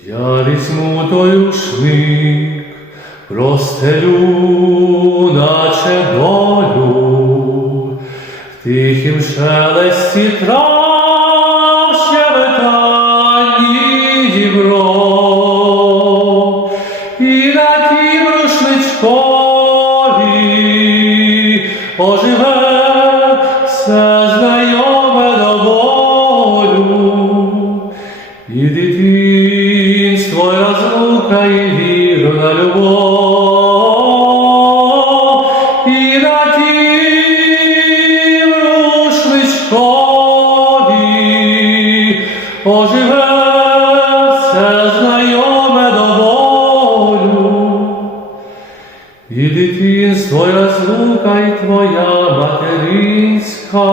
Я візьму той рушник, простелю, наче долю, в тихім шелесті трав щебетанні дібро, і на тім рушничкові оживе дитинство, і розлука, і вірна любов, і на тім рушничкові оживе все знайоме до болю. І дитинство, і розлука, і твоя материнська.